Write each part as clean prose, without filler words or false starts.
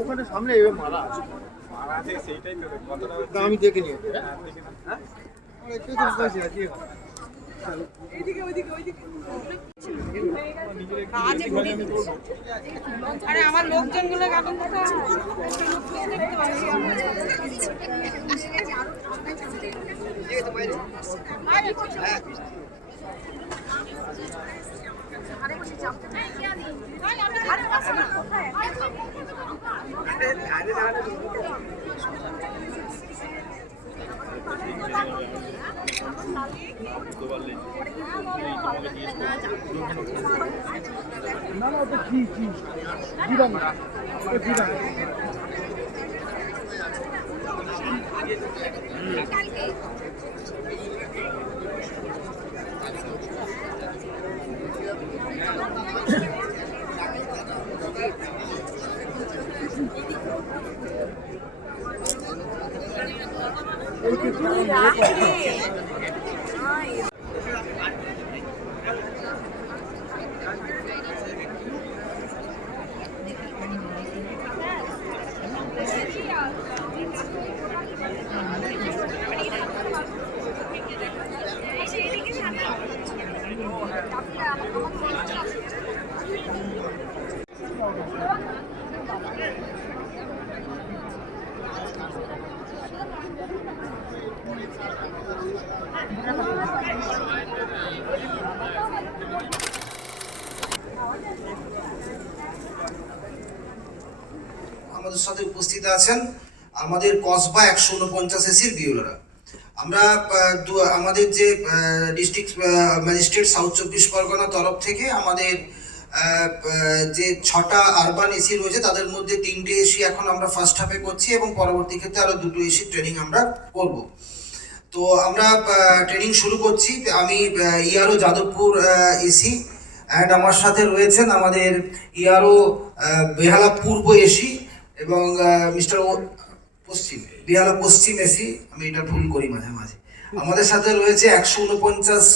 ওখানে সামনে মারা আছে, আমি দেখে নিয়ে আরে আমার লোকজন গুলো গান না না ওটা কি আমাদের সাথে উপস্থিত আছেন আমাদের কসবা 149 এসির বিওলারা। আমরা আমাদের যে ডিস্ট্রিক্ট ম্যাজিস্ট্রেট সাউথ 24 পরগনা তরফ থেকে আমাদের যে 6টা আরবান এসি রয়েছে তাদের মধ্যে 3টে এসি এখন আমরা ফার্স্ট হাফে করছি এবং পরবর্তী ক্ষেত্রে আরো 2টো এসি ট্রেনিং আমরা করব। তো আমরা ট্রেনিং শুরু করছি। আমি ইয়ারও যাদবপুর এসি অ্যান্ড আমার সাথে রয়েছেন আমাদের ইয়ারও বেহালা পূর্ব এসি এবং মিস্টার বেহালা পশ্চিম এসি, আমি এটা ভুল করি মাঝে মাঝে। আমাদের সাথে রয়েছে 149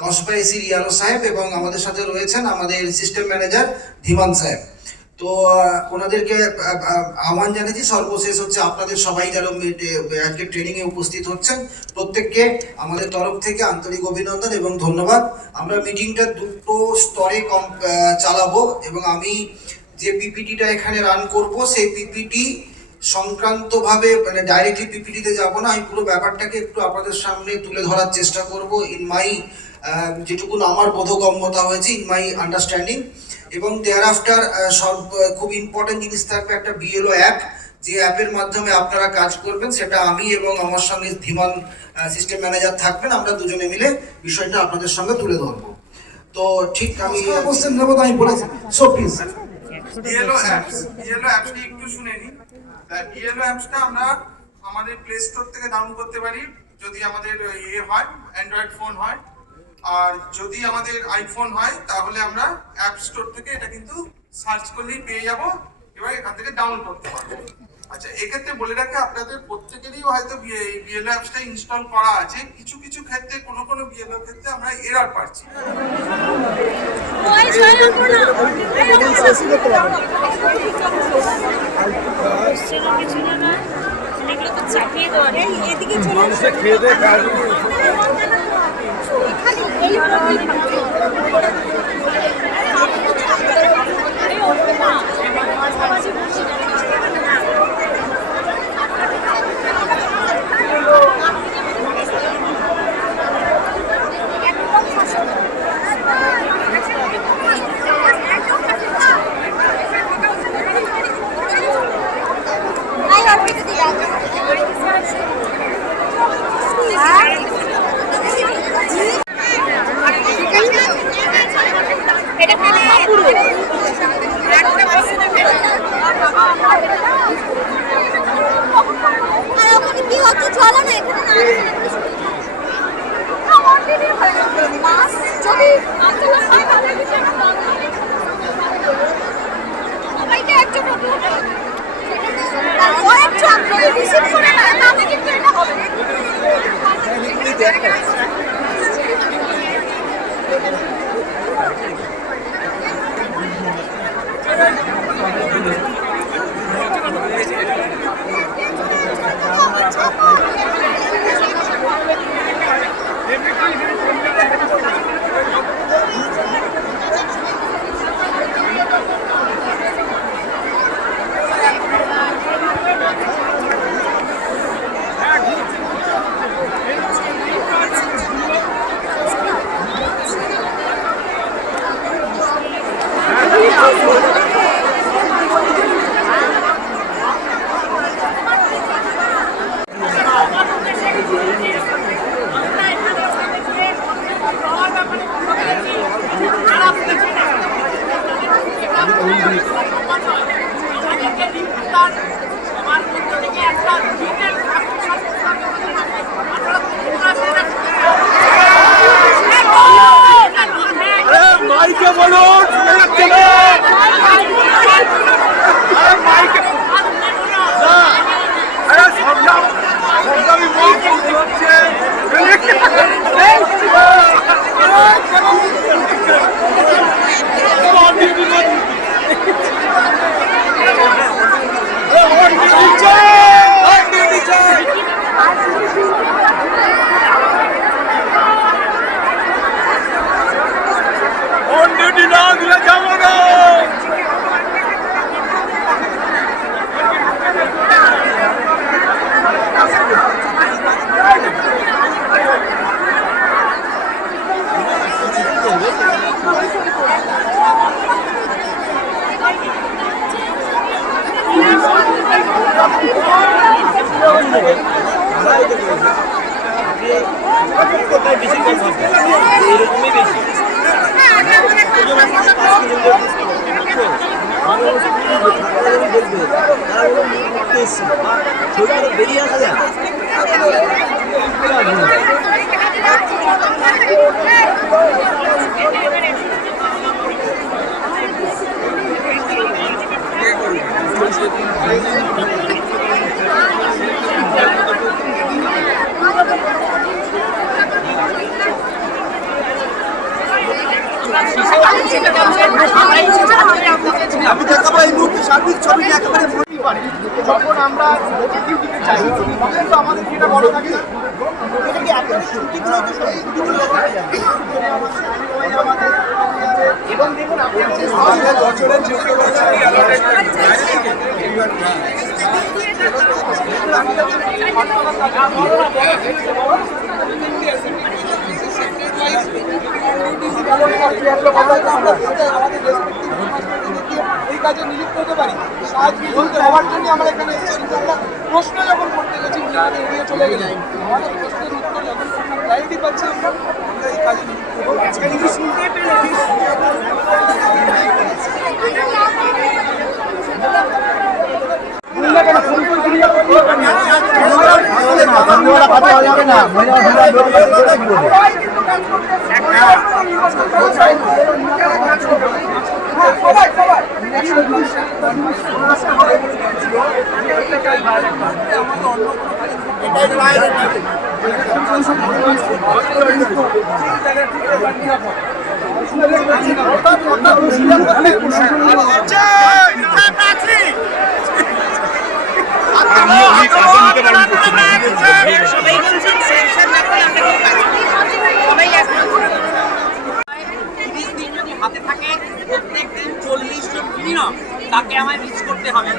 কসবা এসির ইয়ারও সাহেব এবং আমাদের সাথে রয়েছেন আমাদের সিস্টেম ম্যানেজার ধীমান সাহেব। তো ওনাদেরকে আহ্বান জানাচ্ছি। সর্বশেষ হচ্ছে আপনাদের সবাই যারা আজকে ট্রেনিংয়ে উপস্থিত হচ্ছেন প্রত্যেককে আমাদের তরফ থেকে আন্তরিক অভিনন্দন এবং ধন্যবাদ। আমরা মিটিংটা 2টো স্তরে চালাবো এবং আমি যে পিপিটিটা এখানে রান করব সেই পিপিটি সংক্রান্তভাবে মানে ডাইরেক্টলি পিপিটিতে যাব না, আমি পুরো ব্যাপারটাকে একটু আপনাদের সামনে তুলে ধরার চেষ্টা করব ইন মাই যেটুকু আমার বোধগম্যতা হয়েছে, ইন মাই আন্ডারস্ট্যান্ডিং। এবং দেয়ার আফটার খুব ইম্পর্টেন্ট জিনিস থাকবে একটা বিএলও অ্যাপ, যে অ্যাপের মাধ্যমে আপনারা কাজ করবেন, সেটা আমি এবং আমার সঙ্গে ধীমান সিস্টেম ম্যানেজার থাকবেন, আমরা দুজনে মিলে বিষয়টা আপনাদের সঙ্গে তুলে ধরবো। তো ঠিক আমি কোশ্চেন নেব, আমি বলেছি। সো প্লিজ বিএলও অ্যাপসটি একটু শুনে নিন। বিএলও অ্যাপসটা আমরা আমাদের প্লে স্টোর থেকে ডাউনলোড করতে পারি যদি আমাদের হয় অ্যান্ড্রয়েড ফোন হয়, আর যদি আমাদের আইফোন হয় তাহলে আমরা অ্যাপ স্টোর থেকে এটা কিন্তু সার্চ করলেই পেয়ে যাব, এবার এখান থেকে ডাউনলোড করতে পারবো। আচ্ছা, এক্ষেত্রে বলে রাখি আপনাদের প্রত্যেকেরই হয়তো বিএলও অ্যাপসটা ইনস্টল করা আছে। কিছু কিছু ক্ষেত্রে কোনো বিএলও ক্ষেত্রে আমরা এরর পাচ্ছি। এটা রিসিভ করে না তাতে কিন্তু এটা হবে না। বেরিয়ে আসা যায় আমি দেখাবো এই মুহূর্তে সার্বিক ছবিটা একেবারে ফোনই পারে যখন আমরা ডিউটিতে চাই তখন তো আমাদের যেটা বড় থাকে এটা কি আপনার ছুটিগুলো তো সব ছুটিগুলো এবং দেখুন আপনি বছরের যে এই কাজে নিযুক্ত হতে পারি সাহায্য হওয়ার জন্য আমরা এখানে এসেছি। আমরা প্রশ্ন যখন করতে গেছি উনি আমাদের এড়িয়ে চলে গেলেন, আমাদের প্রশ্নের উত্তর যখন ক্লারিটি পাচ্ছি আমরা এই কাজে হাতে থাকে প্রত্যেকদিন 40 জন মিনিমাম তাকে আমায় মিস করতে হবে।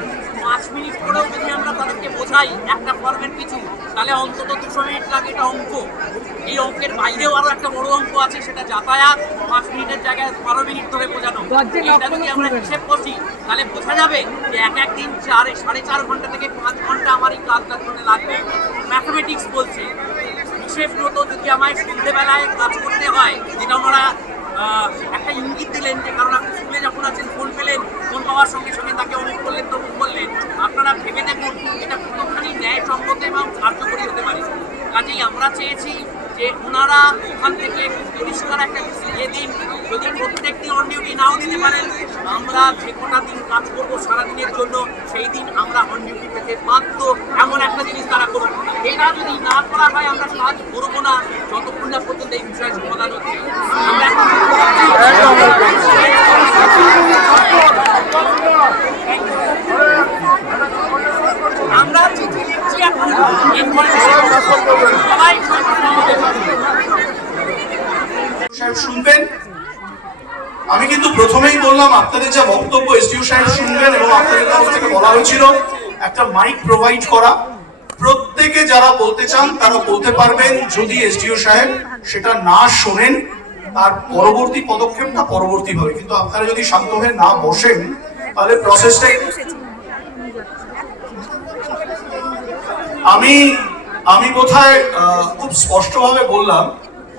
5 মিনিট করেও যদি আমরা তাদেরকে বোঝাই একটা ফর্মেট পিছু, তাহলে অন্তত 200 মিনিট লাগে। এটা অঙ্ক। এই অঙ্কের বাইরেও আরো একটা বড় অঙ্ক আছে, সেটা যাতায়াত 5 মিনিটের জায়গায় 12 মিনিট ধরে বোঝানো। এটা যদি আমরা হিসেব করছি তাহলে বোঝা যাবে যে এক দিন 4.5 ঘন্টা থেকে 5 ঘন্টা আমার এই কাজটার জন্য লাগবে। ম্যাথমেটিক্স বলছে হিসেব মতো যদি আমায় সন্ধ্যেবেলায় কাজ করতে হয়, যেটা আমরা একটা ইঙ্গিত দিলেন যে কারণ আপনি স্কুলে যখন আছেন ফোন পেলেন, ফোন পাওয়ার সঙ্গে সঙ্গে তাকে অমুক করলেন তমুক করলেন, আপনারা ভেবে দেখুন এটা কতখানি ন্যায়সঙ্গত এবং কার্যকরী হতে পারে। কাজেই আমরা চেয়েছি যে ওনারা ওখান থেকে পরিষ্কার একটা ইয়ে দিন যদি প্রত্যেক দিন অন ডিউটি নাও দিতে পারেন, আমরা যে কটা দিন কাজ করবো সারাদিনের জন্য, সেই দিন আমরা অন ডিউটি পেতে বাধ্য, এমন একটা জিনিস তারা করুন। এটা যদি না করা হয় আমরা কাজ করবো না যতক্ষণ না পর্যন্ত এই বিষয়ে সমাধান হচ্ছে। আমরা আমরা চিঠি লিখছি এখন, এরপরে সবাই সাহেব শুনবেন। আমি কিন্তু প্রথমেই বললাম আপনাদের যে বক্তব্য এসডিও সাহেব শুনবেন, এবং আপনাদের কাছ থেকে বলা হয়েছিল একটা মাইক প্রোভাইড করা, প্রত্যেকে যারা বলতে চান তারা বলতে পারবেন। যদি এসডিও সাহেব সেটা না শোনেন তার পরবর্তী পদক্ষেপটা পরবর্তী হবে, কিন্তু আপনারা যদি শান্ত হয়ে না বসেন তাহলে প্রসেসটাই। আমি কোথায় খুব স্পষ্টভাবে বললাম,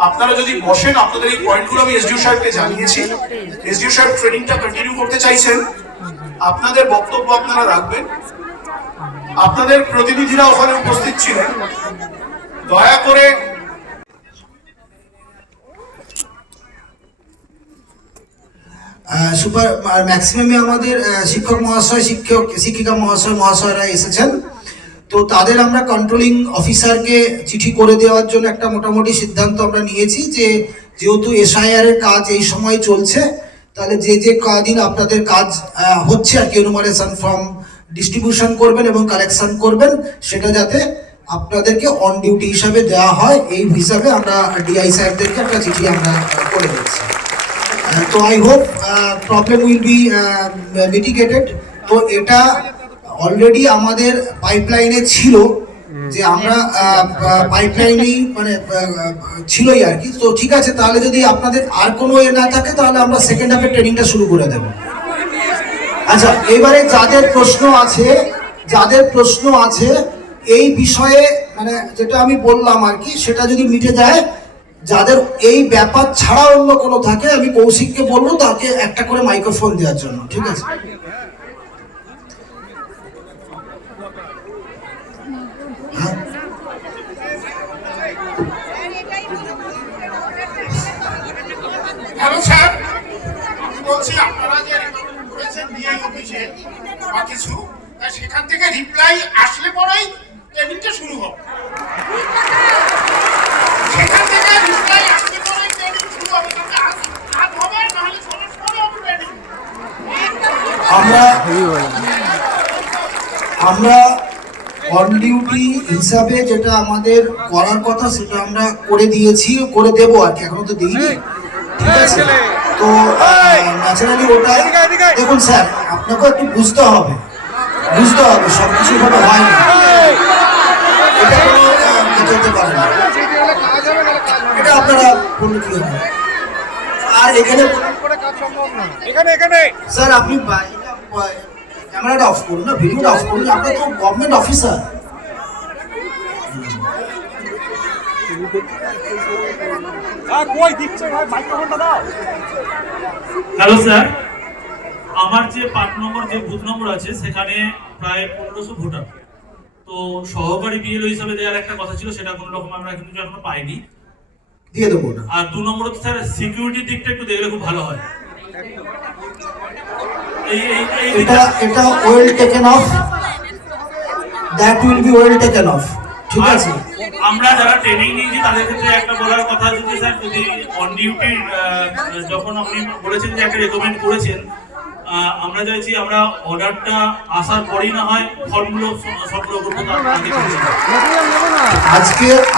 আপনারা যদি বসেন, আপনাদের এই পয়েন্টগুলো আমি এসডিও সাহেবকে জানিয়েছি। এসডিও সাহেব ট্রেনিংটা কন্টিনিউ করতে চাইছেন, আপনাদের বক্তব্য আপনারা রাখবেন। আপনাদের প্রতিনিধিরা ওখানে উপস্থিত ছিলেন, দয়া করে সুপার ম্যাক্সিমামই আমাদের শিক্ষক মহাশয়, শিক্ষিকা মহাশয়রা এসেছেন। তো তাদের আমরা কন্ট্রোলিং অফিসারকে চিঠি করে দেওয়ার জন্য একটা মোটামুটি সিদ্ধান্ত আমরা নিয়েছি যে যেহেতু এসআইআর এর কাজ এই সময় চলছে, তাহলে যে কদিন আপনাদের কাজ হচ্ছে আর কি, এনুমারেশন ফর্ম ডিস্ট্রিবিউশন করবেন এবং কালেকশন করবেন, সেটা যাতে আপনাদেরকে অন ডিউটি হিসাবে দেওয়া হয়, এই হিসাবে আমরা ডিআই সাহেবদেরকে একটা চিঠি আমরা করে দিচ্ছি। তো I hope problem will be mitigated. তো এটা অলরেডি আমাদের পাইপলাইনে ছিল, যে আমরা পাইপলাইনেই মানে ছিলই আর কি। তো ঠিক আছে, তাহলে যদি আপনাদের আর কোনো না থাকে তাহলে আমরা সেকেন্ড হাফের ট্রেনিংটা শুরু করে দেব। আচ্ছা, এবারে যাদের প্রশ্ন আছে এই বিষয়ে, মানে যেটা আমি বললাম আর কি, সেটা যদি মিটে যায়, যাদের এই ব্যাপার ছাড়া অন্য কোনো থাকে, আমি কৌশিককে বলবো তাকে একটা করে মাইক্রোফোন দেওয়ার জন্য, ঠিক আছে? হ্যালো স্যার, আমি বলছি আপনারা যে রেকমেন্ড করেছেন ডিআই অফিসে বা কিছু, সেখান থেকে রিপ্লাই আসলে পরেই ট্রেনিংটা শুরু হবে। সেখান থেকে রিপ্লাই আসলে পরেই ট্রেনিং শুরু হবে, আজ হবে নাহলে 16 পরে হবে ট্রেনিং। আমরা অন ডিউটি হিসাবে যেটা আমাদের করার কথা সেটা আমরা করে দিয়েছি, করে দেবো আর কি, এখনো তো দিইনি, ঠিক আছে? তো ন্যাচারালি ওটা দেখুন স্যার, আপনাকে একটু বুঝতে হবে সবকিছু ভাবে হয় না, এটা কোনো হতে পারে না, এটা আপনারা বললে কি হবে। আর এখানে স্যার আপনি ক্যামেরাটা অফ করুন না, ভিডিওটা অফ করুন, আপনার তো গভর্নমেন্ট অফিসার। হ্যালো স্যার, আমার যে 5 নম্বর যে বুথ নম্বর আছে সেখানে প্রায় 1500 ভোটার। তো সহকারী বিএলও হিসাবে দেওয়ার একটা কথা ছিল, সেটা কোনো রকম আমরা কিন্তু এখনো পাইনি, দিয়ে দেবো না। আর 2 নম্বর হচ্ছে স্যার সিকিউরিটির দিকটা একটু দেখলে খুব ভালো হয়। এটা well taken of, that will be well taken of, ঠিক আছে? আমরা যারা ট্রেনিং নিয়েছি তাদের ক্ষেত্রে একটা বলার কথা আছে যে স্যার, যদি অন ডিউটি যখন আপনি বলেছেন যে একটা রেকমেন্ড করেছেন, আমরা চাইছি আমরা অর্ডারটা আসার পরেই না হয় ফর্মগুলো সংগ্রহ করবো।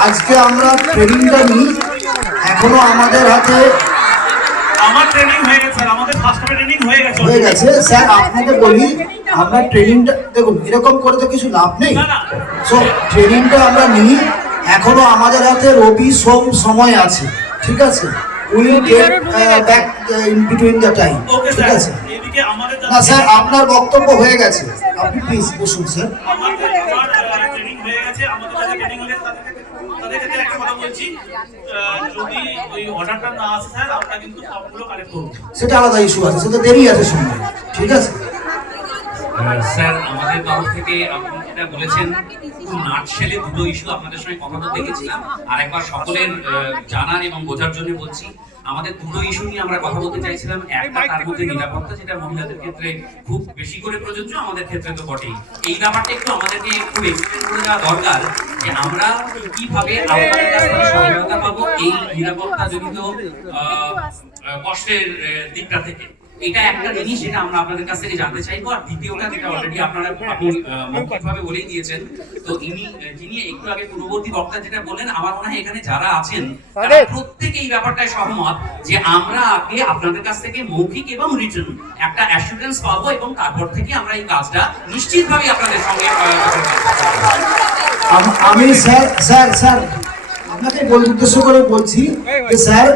আজকে আমরা ট্রেনিংটা নিই, এখনো আমাদের হাতে আমার ট্রেনিং হয়ে গেছে স্যার, আমাদের ফার্স্ট ট্রেনিং হয়ে গেছে স্যার। আপনাকে বলি, আমরা ট্রেনিংটা দেখুন, এরকম করে তো কিছু লাভ নেই। সো ট্রেনিংটা আমরা নিই, এখনো আমাদের হাতে রবি সোম সময় আছে, ঠিক আছে? Will get back in between the time, ঠিক আছে? না স্যার, আপনার বক্তব্য হয়ে গেছে, আপনি প্লিজ বসুন স্যার। ট্রেনিং হয়ে গেছে, আমাদের কাছে ট্রেনিং হলে তাদের ক্ষেত্রে একটা কথা বলছি, যদি ওই অর্ডারটা না আসে স্যার, আমরা কিন্তু সবগুলো কালেক্ট করব। সেটা আলাদা ইস্যু আছে, সেটা দেরি আছে সময়, ঠিক আছে? স্যার, আমাদের তরফ থেকে আপনি যেটা বলেছেন খুব নাটশেলে দুটো ইস্যু আপনাদের সঙ্গে কথা বলতে গেছিলাম, আর একবার সকলের জানার এবং বোঝার জন্য বলছি। আমাদের দুটো ইস্যু নিয়ে আমরা কথা বলতে চাইছিলাম। একটা তার মধ্যে নিরাপত্তা, যেটা মহিলাদের ক্ষেত্রে খুব বেশি করে প্রযোজ্য, আমাদের ক্ষেত্রে তো বটেই। এই ব্যাপারটা একটু আমাদেরকে একটু এক্সপ্লেন করে দেওয়া দরকার যে আমরা কিভাবে আপনাদের কাছ থেকে সহায়তা পাবো এই নিরাপত্তা জনিত কষ্টের দিকটা থেকে। এটা একটা জিনিস যেটা আমরা আপনাদের কাছ থেকে জানতে চাইবো। আর দ্বিতীয়টা যেটা অলরেডি আপনারা আপনি মৌখিকভাবে বলেই দিয়েছেন, তো যিনি একটু আগে পূর্ববর্তী বক্তা যেটা বললেন, আমার মনে হয় এখানে যারা আছেন তারা প্রত্যেকে এই ব্যাপারটায় সহমত যে আমরা আগে আপনাদের কাছ থেকে মৌখিক এবং রিটেন একটা অ্যাসুরেন্স পাবো, এবং তারপর থেকে আমরা এই কাজটা নিশ্চিতভাবে আপনাদের সঙ্গে আমি স্যার আপনাকে উদ্দেশ্য করে বলছি যে স্যার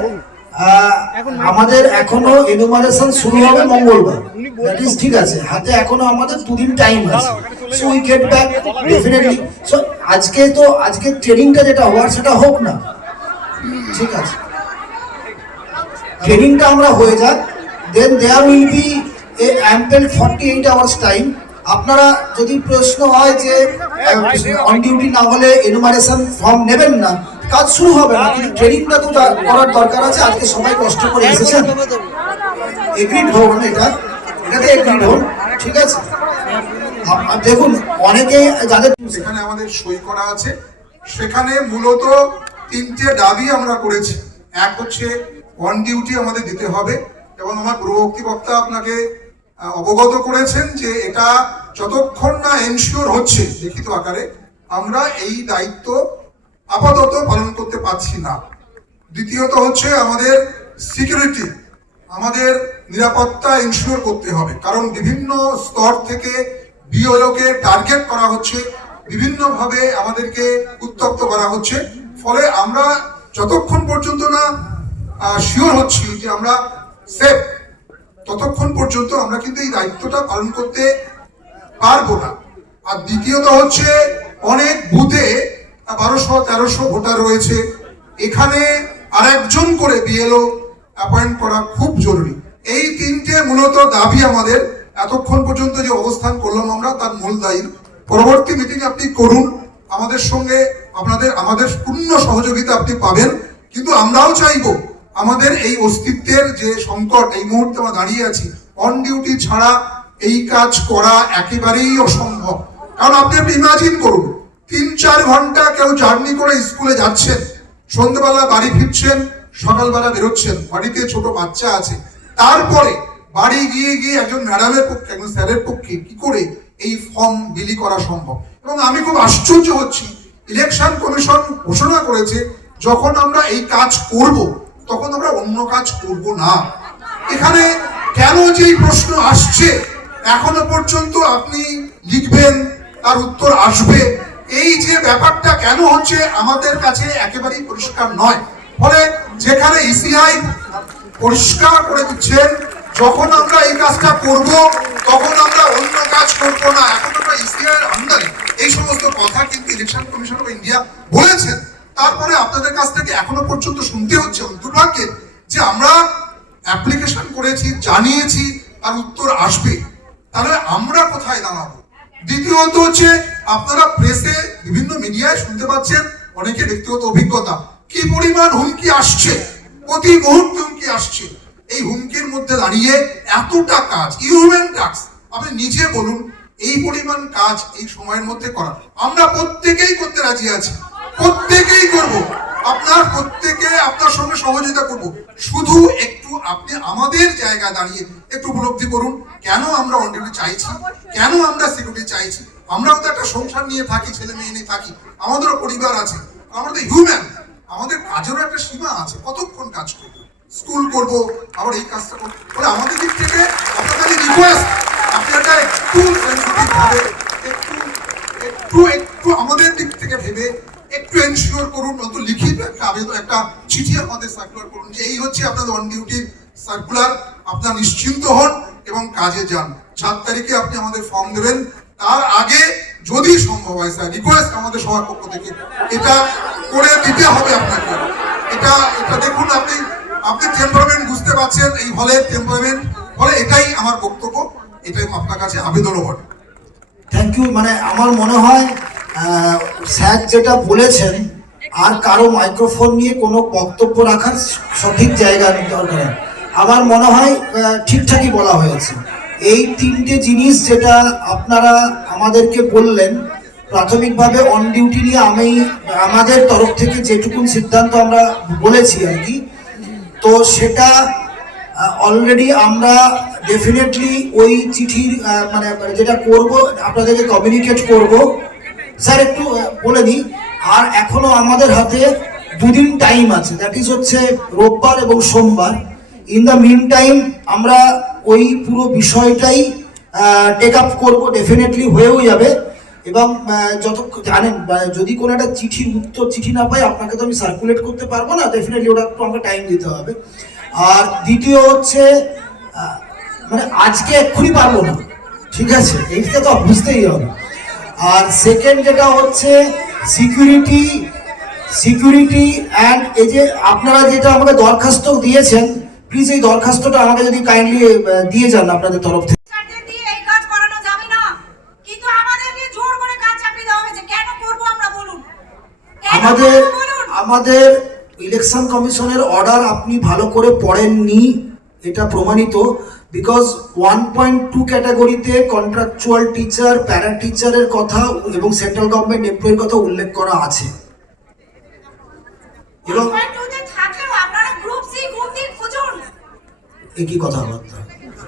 আমাদের এখনো এনুমারেশন শুরু হবে মঙ্গলবার, দ্যাট ইজ ঠিক আছে, হাতে এখনো আমাদের 2 দিন টাইম আছে। So we get back definitely. So আজকে ট্রেনিংটা যেটা হওয়ার সেটা হোক না, ঠিক আছে, ট্রেনিংটা আমরা হয়ে যাক, then there will be a ample 48 hours time. আপনারা যদি প্রশ্ন হয় যে অন ডিউটি না হলে এনুমারেশন ফর্ম নেবেন না, কাজ শুরু হবে না, কিন্তু ট্রেনিংটা তো করার দরকার আছে। আজকে সবাই কষ্ট করে এসেছেন, এগ্রিড হোক না, এটাতে এগ্রিড হোক, ঠিক আছে। দেখুন অনেকে যাদের সেখানে আমাদের সই করা আছে, সেখানে মূলত 3টে দাবি আমরা করেছি। এক হচ্ছে অন ডিউটি আমাদের দিতে হবে, এবং আমার পূর্ববর্তী বক্তা আপনাকে অবগত করেছেন যে এটা যতক্ষণ না এনশিওর হচ্ছে লিখিত আকারে, আমরা এই দায়িত্ব আপাতত পালন করতে পারছি না। দ্বিতীয়ত হচ্ছে আমাদের সিকিউরিটি, আমাদের নিরাপত্তা এনশিওর করতে হবে, কারণ বিভিন্ন স্তর থেকে বিএলওকে টার্গেট করা হচ্ছে, বিভিন্নভাবে আমাদেরকে উত্তপ্ত করা হচ্ছে। ফলে আমরা যতক্ষণ পর্যন্ত না শিওর হচ্ছি যে আমরা সেফ, ততক্ষণ পর্যন্ত আমরা কিন্তু এই দায়িত্বটা পালন করতে পারবো না। আর দ্বিতীয়ত হচ্ছে অনেক বুথে 1200-1300 ভোটার রয়েছে, এখানে আরেকজন করে বিএলও অ্যাপয়েন্ট করা খুব জরুরি। এই 3টে মূলত দাবি আমাদের। এতক্ষণ পর্যন্ত যে অবস্থান করলাম আমরা, তার মূল দায়ী। পরবর্তী মিটিং আপনি করুন আমাদের সঙ্গে, আমাদের পূর্ণ সহযোগিতা আপনি পাবেন। কিন্তু আমরাও চাইবো আমাদের এই অস্তিত্বের যে সংকট এই মুহূর্তে আমরা দাঁড়িয়ে আছি, অন ডিউটি ছাড়া এই কাজ করা একেবারেই অসম্ভব। কারণ আপনি ইমাজিন করুন, 3-4 ঘন্টা কেউ জার্নি করে স্কুলে যাচ্ছেন, সন্ধ্যেবেলা বাড়ি ফিরছেন, সকালবেলা বেরোচ্ছেন, বাড়িতে ছোট বাচ্চা আছে, তারপরে বাড়ি গিয়ে একজন ম্যাডামের পক্ষে, একজন স্যারের পক্ষে কি করে এই ফর্ম বিলি করা সম্ভব। এবং আমি খুব আশ্চর্য হচ্ছি, ইলেকশন কমিশন ঘোষণা করেছে যখন আমরা এই কাজ করব তখন আমরা অন্য কাজ করব না। এখানে কেন যে প্রশ্ন আসছে, এখনো পর্যন্ত আপনি লিখবেন তার উত্তর আসবে, এই যে ব্যাপারটা কেন হচ্ছে আমাদের কাছে একেবারেই পরিষ্কার নয়। ফলে যেখানে ইসিআই পরিষ্কার করে দিচ্ছেন যখন আমরা এই কাজটা করব তখন আমরা অন্য কাজ করব না, এখন আমরা ইসিআই এর আন্ডারে, এই সমস্ত কথা কিন্তু ইলেকশন কমিশন অফ ইন্ডিয়া বলেছেন। তারপরে আপনাদের কাছ থেকে এখনো পর্যন্ত শুনতে হচ্ছে দুর্ভাগ্যের যে আমরা অ্যাপ্লিকেশন করেছি, জানিয়েছি, তার উত্তর আসবে, তাহলে আমরা কোথায় দাঁড়াবো। দ্বিতীয়ত হচ্ছে আপনারা প্রেসে বিভিন্ন মিডিয়ায় শুনতে পাচ্ছেন, অনেকে ব্যক্তিগত অভিজ্ঞতা, কি পরিমাণ হুমকি আসছে, প্রতি মুহূর্তে হুমকি আসছে। এই হুমকির মধ্যে দাঁড়িয়ে এতটা কাজ, হিউম্যান টাস্ক, আপনি নিজে বলুন, এই পরিমাণ কাজ এই সময়ের মধ্যে করা, আমরা প্রত্যেকেই করতে রাজি আছি, প্রত্যেকেই করব, আপনার সঙ্গে সহযোগিতা করব। শুধু একটু আপনি আমাদের জায়গায় দাঁড়িয়ে একটু উপলব্ধি করুন, কেন আমরা অন ডিউটি চাইছি, কেন আমরা সিকিউরিটি চাইছি। আমরাও তো একটা সংসার নিয়ে থাকি, ছেলে মেয়ে নিয়ে থাকি, আমাদেরও পরিবার আছে, আমরা তো হিউম্যান, আমাদের কাজেরও একটা সীমা আছে, কতক্ষণ কাজ করব, স্কুল করব, আবার এই কাজটা করবো। বলে আমাদের দিক থেকে আপনাদের রিকোয়েস্ট, আপনি একটা একটু সেন্সিটিভ ভাবে, একটু আমাদের দিক থেকে ভেবে একটু এনশিওর করুন, অত লিখিত একটা আবেদন, একটা চিঠি আমাদের সার্কুলার করুন যে এই হচ্ছে আপনাদের অন ডিউটির সার্কুলার, আপনারা নিশ্চিন্ত হন এবং কাজে যান। 4 তারিখে আপনি আমাদের ফর্ম দেবেন, তার আগে যদি সম্ভব হয় স্যার, রিকোয়েস্ট আমাদের সবার পক্ষ থেকে এটা করে দিতে হবে আপনাকে। এটা দেখুন, আপনি টেম্পারমেন্ট বুঝতে পারছেন, এই হলের টেম্পারমেন্ট, ফলে এটাই আমার বক্তব্য, এটাই আপনার কাছে আবেদনও বটে। Thank you. মানে আমার মনে হয় স্যার যেটা বলেছেন আর কারো মাইক্রোফোন নিয়ে কোনো বক্তব্য রাখার সঠিক জায়গা দরকার নেই। আমার মনে হয় ঠিকঠাকই বলা হয়েছে। এই তিনটে জিনিস যেটা আপনারা আমাদেরকে বললেন, প্রাথমিকভাবে অন ডিউটি নিয়ে আমাদের তরফ থেকে যেটুকুন সিদ্ধান্ত আমরা বলেছি আর কি, তো সেটা অলরেডি আমরা ডেফিনেটলি ওই চিঠির মানে যেটা করব আপনাদেরকে কমিউনিকেট করব। স্যার একটু বলে দিই, আর এখনো আমাদের হাতে 2 দিন টাইম আছে, দ্যাট ইজ হচ্ছে রোববার এবং সোমবার। ইন দ্য মিন টাইম আমরা ওই পুরো বিষয়টাই টেক আপ করবো, ডেফিনেটলি হয়েও যাবে। এবং যত জানেন যদি কোনো একটা চিঠি না পাই আপনাকে তো আমি সার্কুলেট করতে পারবো না, ডেফিনেটলি ওটা একটু আমাকে টাইম দিতে হবে। আর দ্বিতীয় হচ্ছে মানে আজকে এক্ষুনি পারবো না, ঠিক আছে, এইটা তো বুঝতেই হবে। আর সেকেন্ড যেটা হচ্ছে সিকিউরিটি অ্যান্ড এই যে আপনারা যেটা আমাকে দরখাস্ত দিয়েছেন, প্লিজ এই দরখাস্তটা আমাকে যদি কাইন্ডলি দিয়ে যান আপনাদের তরফ থেকে। টিচারদের দিয়ে এই কাজ করানো যাবে না, কিন্তু আমাদেরকে জোর করে কাজ চাপিয়ে দেওয়া হয়েছে। কেন করবো আমরা বলুন? কেন করবো বলুন? আমাদের ইলেকশন কমিশনের অর্ডার আপনি ভালো করে পড়েননি, এটা প্রমাণিত। বিকজ 1.2 ক্যাটাগরিতে কন্ট্রাকচুয়াল টিচার, প্যারা টিচারের কথা এবং সেন্ট্রাল গভর্নমেন্ট এমপ্লয়ির কথা উল্লেখ করা আছে। এবং 1.2 তে থাকলেও আপনারা গ্রুপ সি গ্রুপ ডি খুঁজুন। একই কথাবার্তা,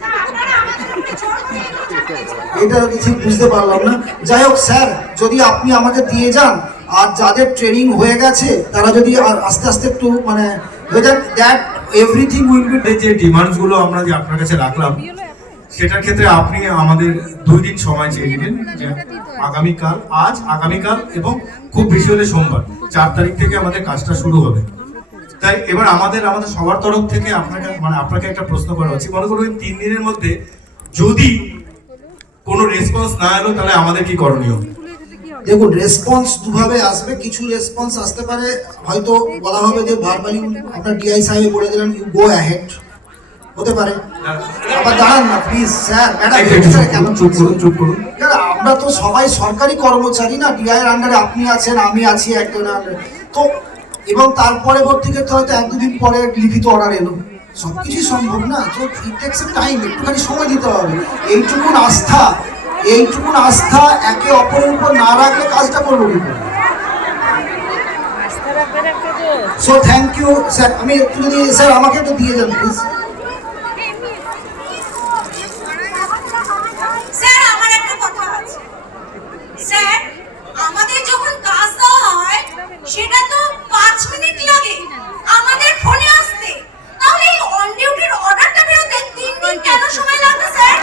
না, আপনারা আমাদেরকে জোর করে এগুলো চাপিয়ে দিচ্ছেন। এটা ঠিক বুঝতে পারলাম না। যাই হোক স্যার, যদি আপনি আমাকে দিয়ে যান, আর যাদের ট্রেনিং হয়ে গেছে তারা যদি আস্তে আস্তে একটু মানে দ্যাট এভরিথিং উইল বি। যে ডিমান্ডসগুলো আমরা যে আপনার কাছে রাখলাম, সেটার ক্ষেত্রে আপনি আমাদের 2 দিন সময় চেয়ে নেবেন, যে আগামীকাল এবং খুব বেশি হলে সোমবার 4 তারিখ থেকে আমাদের কাজটা শুরু হবে। তাই এবার আমাদের সবার তরফ থেকে আপনাকে একটা প্রশ্ন করা হচ্ছে। মনে করুন 3 দিনের মধ্যে যদি কোনো রেসপন্স না এলো তাহলে আমাদের কি করণীয়? দেখুন, রেসপন্স দুভাবে আসবে। কিছু রেসপন্স আসতে পারে, হয়তো বলা হবে যে ভার্বালি আপনার ডিআই সাহেব বলে দিলেন ইউ গো অ্যাহেড, হতে পারে। আবার দাঁড়ান না প্লিজ স্যার, ম্যাডাম কেমন চুপ করুন। আমরা তো সবাই সরকারি কর্মচারী না, ডিআই এর আন্ডারে আপনি আছেন, আমি আছি একজনের আন্ডারে তো, এবং তার পরবর্তী ক্ষেত্রে হয়তো 1-2 দিন পরে লিখিত অর্ডার এলো, সবকিছু সম্ভব না। তো ইট টেকস এ টাইম, একটুখানি সময় দিতে হবে। এইটুকুন আস্থা একে অপরের উপর না রাখলে কাজটা করবো কি করে? So thank you sir. আমি একটু যদি স্যার আমাকে একটু দিয়ে যান প্লিজ। স্যার, আমার একটা কথা আছে। স্যার, আমাদের যখন কাজ দেওয়া হয় সেটা তো 5 মিনিট লাগে আমাদের ফোনে আসতে, তাহলে এই অন ডিউটির অর্ডারটা বেরোতে 3 দিন কেন সময় লাগবে sir?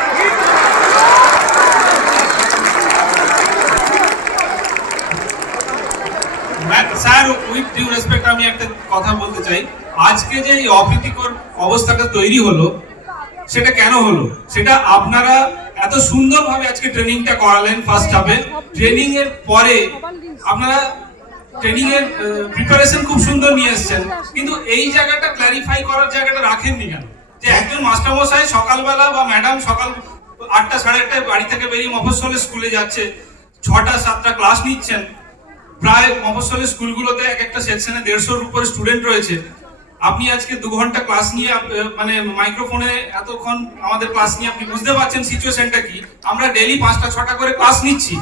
Sir, with due respect আমি একটা কথা বলতে চাই। আজকে যে এই অপ্রীতিকর অবস্থাটা তৈরি হলো, সেটা কেন হলো? সেটা আপনারা এত সুন্দরভাবে আজকে ট্রেনিংটা করালেন। ফার্স্ট হাফে ট্রেনিং এর পরে আপনারা ট্রেনিং এর প্রিপারেশন খুব সুন্দর নিয়ে এসেছেন, কিন্তু এই জায়গাটা ক্ল্যারিফাই করার জায়গাটা রাখেননি কেন? যে একজন মাস্টারমশাই সকালবেলা বা ম্যাডাম সকাল 8টা 8:30টায় বাড়ি থেকে বেরিয়ে মফস্বলের স্কুলে যাচ্ছে, 6টা 7টা ক্লাস নিচ্ছেন। প্রায় মফস্বলের স্কুলগুলোতে একটা সেকশনে 150-এর উপরে স্টুডেন্ট রয়েছে। আপনি আজকে 2 ঘন্টা ক্লাস নিয়ে মানে মাইক্রোফোনে এতক্ষণ আমাদের ক্লাস নিয়ে আপনি বুঝতে পারছেন সিচুয়েশনটা কি। আমরা ডেইলি 5টা 6টা করে ক্লাস নিচ্ছি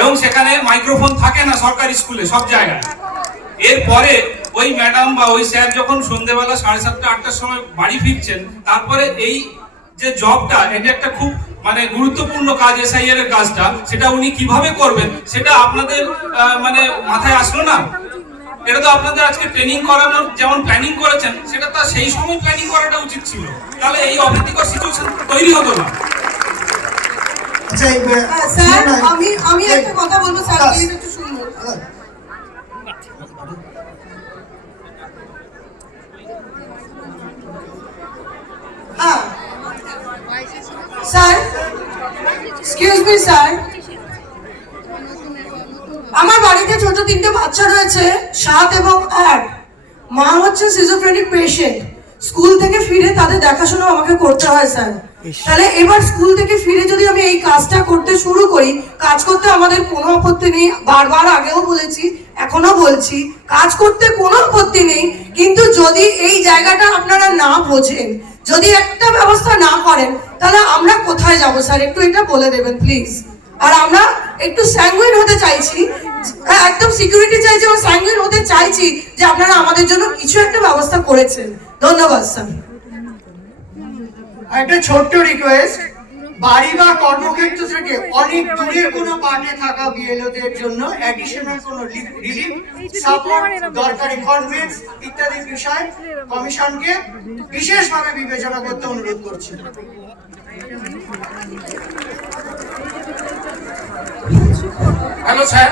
এবং সেখানে মাইক্রোফোন থাকে না সরকারি স্কুলে সব জায়গায়। এরপরে ওই ম্যাডাম বা ওই স্যার যখন সন্ধ্যেবেলা 7:30 8টার সময় বাড়ি ফিরছেন, তারপরে এই যে জবটা, এটা একটা খুব মানে গুরুত্বপূর্ণ কাজ, এসআইআর এর কাজটা, সেটা উনি কিভাবে করবেন সেটা আপনাদের মানে মাথায় আসলো না? এটা তো আপনাদের আজকে ট্রেনিং করানোর যেমন প্ল্যানিং করেছেন, সেটা তো সেই সময় প্ল্যানিং করাটা উচিত ছিল, তাহলে এই অপ্রীতিকর সিচুয়েশন তৈরি হতো না। স্যার, আমি একটা কথা বলবো স্যার, প্লিজ একটু শুনুন। হ্যাঁ স্যার, এক্সকিউজ মি স্যার, আমার বাড়িতে ছোট 3টে বাচ্চা রয়েছে, 7 এবং 8। মা হচ্ছে সিজোফ্রেনিক পেশেন্ট। স্কুল থেকে ফিরে তাদের দেখাশোনা আমাকে করতে হয় স্যার। তাহলে এবার স্কুল থেকে ফিরে যদি আমি এই কাজটা করতে শুরু করি, কাজ করতে আমাদের কোনো আপত্তি নেই, বারবার আগেও বলেছি এখনো বলছি, কাজ করতে কোনো আপত্তি নেই, কিন্তু যদি এই জায়গাটা আপনারা না বোঝেন, যদি একটা ব্যবস্থা না করেন, তাহলে আমরা কোথায় যাব স্যার, একটু এটা বলে দেবেন প্লিজ। আর আমরা একটু স্যাঙ্গুইন হতে চাইছি, একদম সিকিউরিটি চাইছি এবং স্যাঙ্গুইন হতে চাইছি যে আপনারা আমাদের জন্য কিছু একটা ব্যবস্থা করেছেন। ধন্যবাদ স্যার। একটা ছোট্ট রিকোয়েস্ট, বাড়ি বা কর্মক্ষেত্র থেকে অনেক দূরের কোনো পার্টে থাকা বিএলওদের জন্য অ্যাডিশনাল কোনো রিলিফ সাপোর্ট, দরকারি ফরমেটস ইত্যাদি বিষয় কমিশনকে বিশেষভাবে বিবেচনা করতে অনুরোধ করছি। Hello sir.